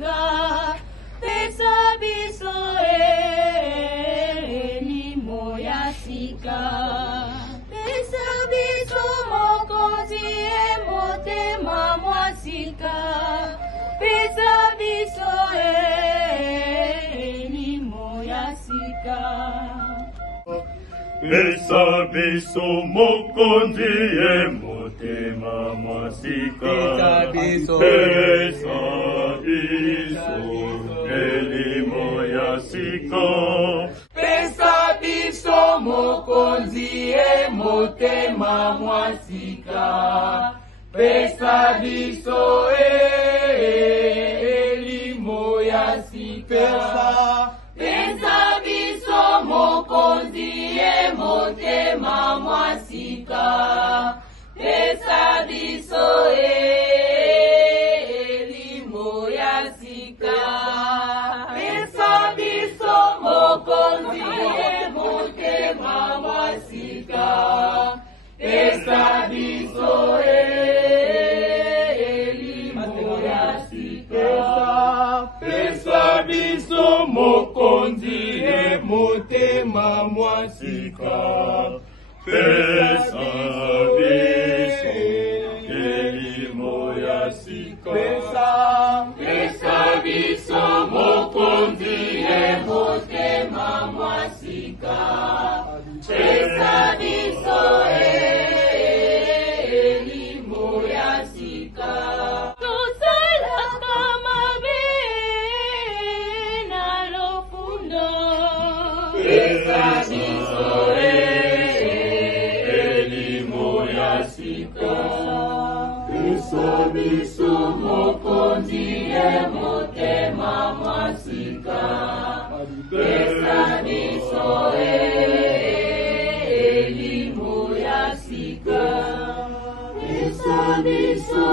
sika, pesa biso elimo ya sika. Pesa biso mokonzi motema mwa sika, pesa biso elimo ya sika. Pesa biso mokonzi motema mwa sika, pesa biso elimo ya sika. Pesa biso mokonzi motema mwa sika, pesa biso elimo ya sika. Pesa biso mokonzi motema mwa sika, pesa biso elimo ya sika. Pesa biso mokonzi motema mwa sika, pesa biso elimo ya sika. Pesa biso mokonzi motema mwa sika, Pesa biso elimo ya sika. Pesa biso mokonzi motema mwa sika, pesa biso elimo ya sika. Tosalaka mabe na lofundo, Pesa biso elimo ya sika. Pesa biso mokonzi motema mwa sika, pesa biso elimo ya sika. Pesa biso